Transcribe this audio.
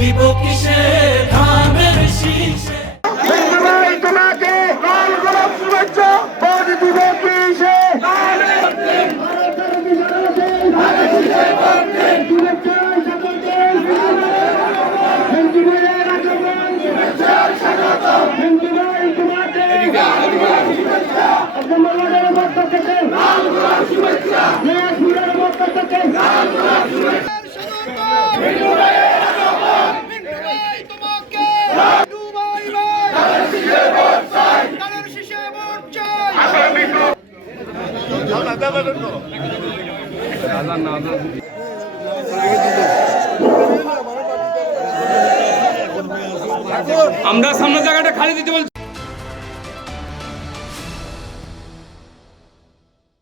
দিব কিসে ধানের শীষে তোমাকে লাল গোলাপ শুভেচ্ছা ভোট দিব কিসে আমরা সামনে জায়গাটা খালি দিতে বলছি।